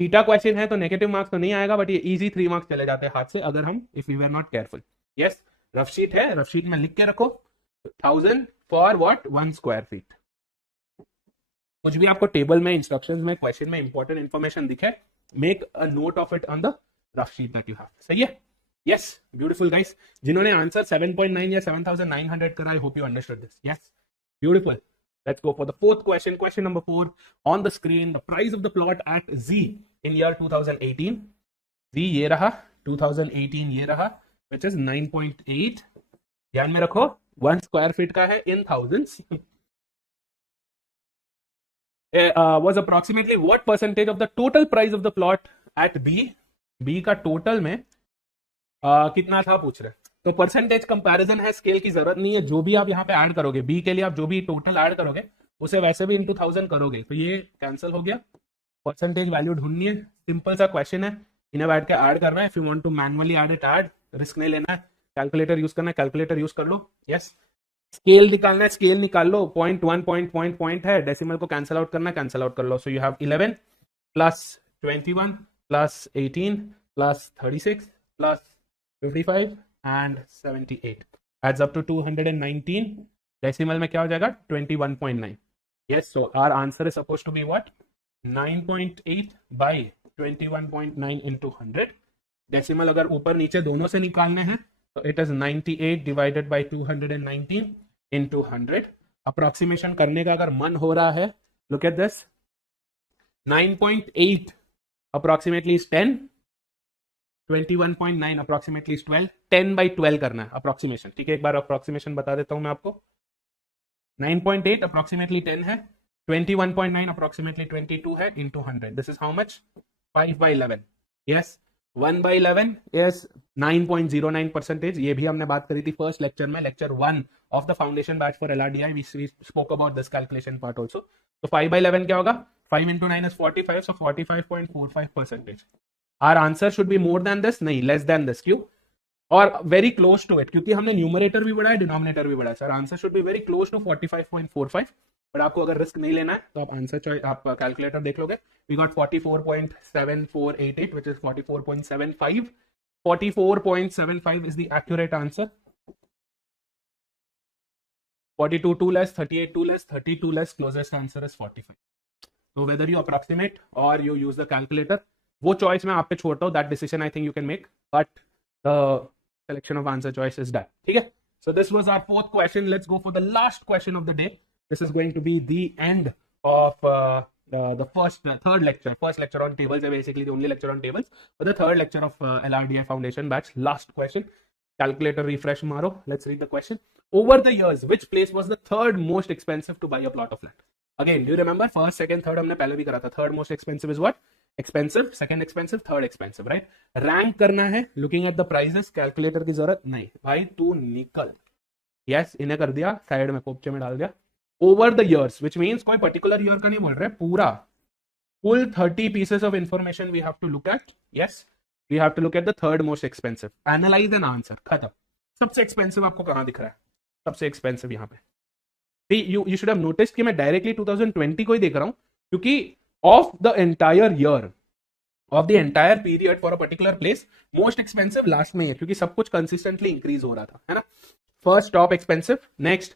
Theta question है तो negative marks तो नहीं आएगा, बट ये इजी 3 मार्क्स चले जाते हैं हाथ से अगर हम if we were not careful. Yes, rough sheet है, रफ शीट में लिख के रखो 1000 फॉर व्हाट 1 स्क्वायर फीट। कुछ भी आपको टेबल में, इंस्ट्रक्शंस में, क्वेश्चन में इंपॉर्टेंट इंफॉर्मेशन दिखे, make a note of it on the rough sheet that you have. सही है? Yes, beautiful guys. जिन्होंने आंसर 7.9 या 7900 करा, I hope you understood this. Yes, beautiful. Let's go for the fourth question. Question number 4 on the screen. The price of the plot at Z in year 2018. Z ये रहा, 2018 ये रहा, which is 9.8. ध्यान में रखो 1 square feet का है in thousands. Was approximately what percentage of the total price of the plot at B? B का टोटल में कितना था पूछ रहे। तो परसेंटेज कंपैरिजन है, स्केल की जरूरत नहीं है। जो भी आप यहाँ पे ऐड करोगे बी के लिए, आप जो भी टोटल ऐड करोगे उसे वैसे भी इंटू 1000 करोगे, तो ये कैंसिल हो गया। परसेंटेज वैल्यू ढूंढनी है, सिंपल सा क्वेश्चन है, इन्हें बैठ के ऐड करना है। If you want to manually add it, add, risk नहीं लेना है, कैलकुलेटर यूज करना है, कैलकुलेटर यूज कर लो। यस, स्केल निकालना है, स्केल निकाल लो, पॉइंट 1 पॉइंट है, डेसिमल को कैंसिल आउट करना है, कैंसिल आउट कर लो। So you have 11 plus 21 plus 18 plus 36 plus 55 and 78 adds up to 219. Decimal में क्या हो जाएगा 21.9. Yes, so our answer is supposed to be what 9.8 by 21.9 into 100. Decimal अगर ऊपर नीचे दोनों से निकालने हैं तो it is 98 divided by 219 into 100. Approximation करने का अगर मन हो रहा है, look at this, 9.8 approximately is 10, 21.9 approximately 12, 10 by 12 करना है अप्रोक्सीमेशन। ठीक है, एक बार अप्रोक्सीमेशन बता देता हूं मैं आपको। 9.8 अप्रोक्सीमेटली 10 है, 21.9 अप्रोक्सीमेटली 22 है, into 100, this is how much 5 by 11। Yes, 1 by 11 is 9.09%। ये भी हमने बात करी थी फर्स्ट लेक्चर में, lecture 1 of the foundation batch for LRDI, we spoke about this calculation part also. तो 5 by 11 क्या होगा, 5 into 9 is 45, so 45.45%। Our answer should be more than this, नहीं less than this। क्यों? और very close to it, क्योंकि हमने numerator भी बढ़ाया, डिनोमिनेटर भी बढ़ाया। Sir answer should be very close to 45.45। But आपको अगर रिस्क नहीं लेना है तो आप आंसर चॉइस, आप कैलकुलेटर देख लोगे। We got 44.7488 which is 44.75। 44.75 is the accurate answer। 42 2 less, 38 2 less, 32 less, closest answer is 45। So whether you approximate or you use the calculator, वो चॉइस मैं आप पे छोड़ता हूँ, that decision I think you can make, but the selection of answer choice is that. ठीक है, so this was our fourth question. Let's go for the last question of the day. This is going to be the end of the third lecture. First lecture on tables है basically the only lecture on tables, but the third lecture of LRDI foundation batch. Last question, calculator refresh मारो, let's read the question. Over the years which place was the third most expensive to buy a plot of land? Again do you remember, first second third हमने पहले भी करा था। Third most expensive is what? Expensive, second expensive, third expensive, right? Rank करना है, looking at the prices, calculator की जरूरत नहीं भाई, तू निकल। यस, इन्हें कर दिया साइड में, कोपचे में डाल दिया। Over the years which means कोई पर्टिकुलर ईयर का नहीं बोल रहे, पूरा full 30 pieces of information we have to look at. Yes, we have to look at the third most expensive, analyze an answer, खत्म। सबसे एक्सपेंसिव आपको कहां दिख रहा है? सबसे एक्सपेंसिव यहाँ पे। यू शुड हैव नोटिस्ड कि मैं डायरेक्टली 2020 को ही देख रहा हूं, क्योंकि of the entire year, of the entire period for a particular place, most expensive last में है, क्योंकि सब कुछ consistently increase हो रहा था, है ना? First top expensive, next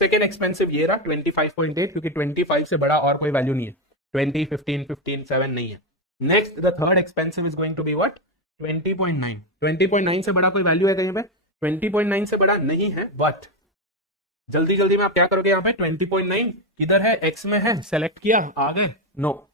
second expensive ये रहा 25.8, क्योंकि 25 से बड़ा और कोई वैल्यू नहीं है। 20, 15, 15, 7 नहीं है। Next the third expensive is going to be what? 20.9। 20.9 से बड़ा कोई वैल्यू है कहीं पे? 20.9 से बड़ा नहीं है, बट जल्दी जल्दी में आप क्या करोगे यहाँ पे? 20.9 किधर है? X में है, सेलेक्ट किया, आ गए। No,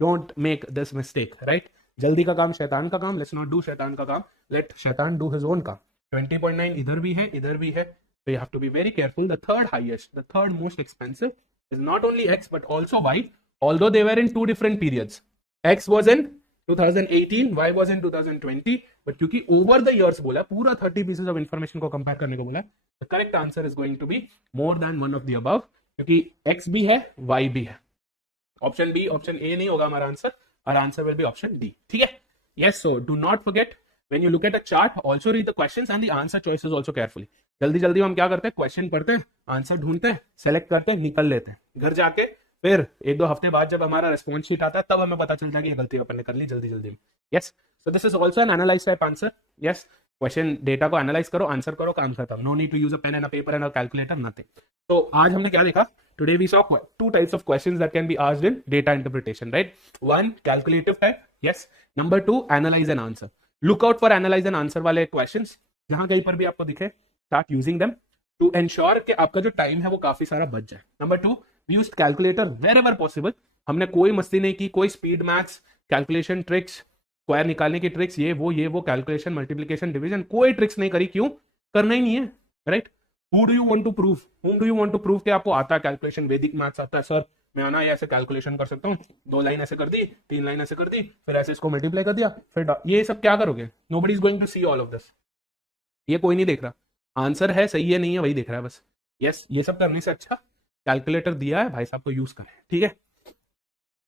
don't make this mistake, right? जल्दी का काम शैतान का काम, लेट्स नॉट डू शैतान का काम, लेट शैतान डू हिज ओन काम। 20.9 इधर भी है, इधर भी है, so you have to be very careful. The third highest, the third most expensive is not only X but also Y, although they were in two different periods. X was in 2018, Y was in 2020, but क्योंकि over the years बोला, पूरा 30 pieces of information को compare करने को बोला, the correct answer is going to be more than one of the above, क्योंकि X भी है, Y भी है। ऑप्शन बी, ऑप्शन ए नहीं होगा हमारा आंसर, और answer will be option D. ठीक है, yes, so do not forget when you look at a chart also read the questions and the answer choices also carefully. जल्दी जल्दी हम क्या करते हैं? क्वेश्चन पढ़ते हैं, आंसर ढूंढते हैं, सेलेक्ट करते हैं, निकल लेते हैं। घर जाके फिर एक दो हफ्ते बाद जब हमारा रेस्पॉन्स शीट आता है तब हमें पता चलता है कि ये गलती अपन ने कर ली जल्दी जल्दी में. Yes, so this is also an analyze type answer. Yes, question data को एनालाइज करो, आंसर करो, काम खत्म. No need to use a pen and a paper and a calculator, nothing. तो आज हमने क्या देखा? Today we saw two types of questions that can be asked in data interpretation, right? One, calculative type. Yes. Number two, analyze and answer. Look out for analyze and answer वाले questions. जहां कहीं पर भी आपको दिखे, start using them to ensure कि आपका जो टाइम है वो काफी सारा बच जाए. Number two, we used calculator wherever possible. हमने कोई मस्ती नहीं की, कोई speed maths, calculation tricks, square निकालने की ट्रिक्स, ये वो कैलकुलेशन, मल्टीप्लीकेशन, डिवीजन, कोई ट्रिक्स नहीं करी. क्यों? करना ही नहीं है, right? Who do you want to prove? Whom do you want to prove कि आपको आता है कैलकुलेशन, वैदिक मैथ्स आता है? सर मैं आना ऐसे कैलकुलेशन कर सकता हूँ, 2 लाइन ऐसे कर दी, 3 लाइन ऐसे कर दी, फिर ऐसे इसको मल्टीप्लाई कर दिया, फिर ये सब क्या करोगे? Nobody is going to see all of this. ये कोई नहीं देख रहा. आंसर है सही है नहीं है वही देख रहा है बस. यस, ये सब करने से अच्छा कैलकुलेटर दिया है भाई साहब को यूज करें. ठीक है.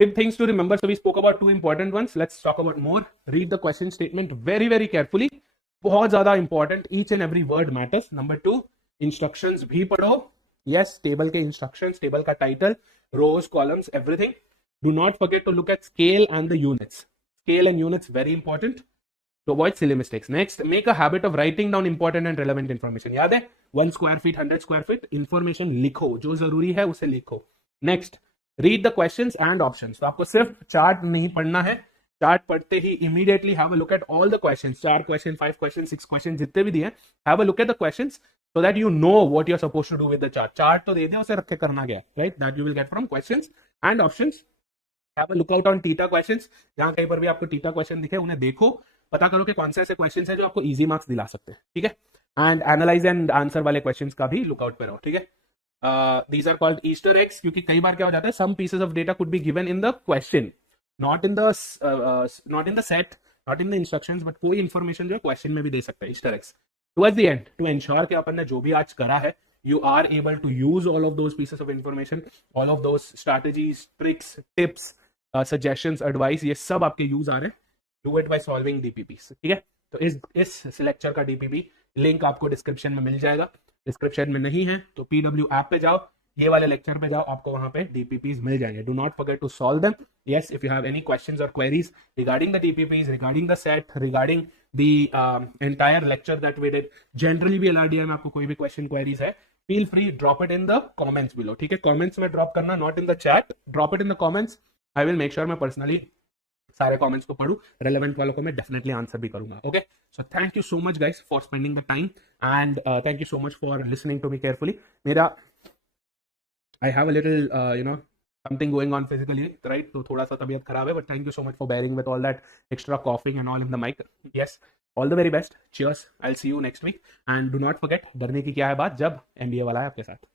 Big things to remember. So we spoke about 2 important ones. Let's talk about more. Read the question statement very very carefully. बहुत ज्यादा इंपॉर्टेंट. Each and every word matters. Number 2, instructions भी पढ़ो. यस, टेबल के instructions, table का title, rows, columns, everything. Do not forget to look at scale and the units. Scale and units very important to avoid silly mistakes. Next, make a habit of writing down important and relevant information. याद है? 1 square feet, 100 square feet, information लिखो, जो जरूरी है उसे लिखो. Next, read the questions and options. तो आपको सिर्फ चार्ट नहीं पढ़ना है. चार्ट पढ़ते ही immediately have a look at all the questions. 4 question, 5 question, 6 question जितने भी दिए, have a look at the questions so that you know what you're supposed to do with the chart. Chart तो दे दे, उसे रख के करना क्या, right? That you will get from questions and options. Have a look out on TITA questions. जहां कहीं पर भी आपको TITA question दिखे उन्हें देखो, पता करो कि कौन से ऐसे क्वेश्चंस हैं जो आपको इजी मार्क्स दिला सकते हैं. ठीक है. एंड एनालाइज एंड आंसर वाले क्वेश्चंस का भी लुकआउट पे रहो. ठीक है. These are called Easter eggs, क्योंकि कई बार क्या हो जाता है, some pieces of data could be given in the question, not in the set, not in the instructions, but कोई इंफॉर्मेशन जो है क्वेश्चन में भी दे सकता है Easter eggs. Towards the end, to ensure कि अपन ने जो भी आज करा है, you are able to use all of those pieces of information, all of those strategies, tricks, tips, suggestions, advice, ये सब आपके यूज आ रहे हैं. Do it by solving DPPs. ठीक है. तो इस लेक्चर का DPP लिंक आपको डिस्क्रिप्शन में मिल जाएगा. डिस्क्रिप्शन में नहीं है तो PW ऐप पे जाओ, ये वाले लेक्चर पे जाओ, आपको वहां पे DPPs मिल जाएंगे. Do not forget to solve them. Yes, if you have any questions or queries regarding the DPPs, regarding the set, regarding the entire lecture that we did, generally भी LRDI में आपको कोई भी question queries है, feel free, drop it in the comments below. ठीक है. Comments में drop करना, not in the chat. Drop it in the comments. I will make sure मैं personally सारे कमेंट्स को पढ़ूं, रेलेवेंट वालों को मैं डेफिनेटली आंसर भी करूंगा. Okay, so thank you so much guys for spending the time and thank you so much for listening to me carefully. मेरा I have a little something going on physically, right? तो थोड़ा सा तबीयत खराब है, but thank you so much for bearing with all that extra coughing and all in the mic. Yes, all the very best. Cheers. I will see you next week and do not forget, डरने की क्या है बात जब MBA वाला है आपके साथ.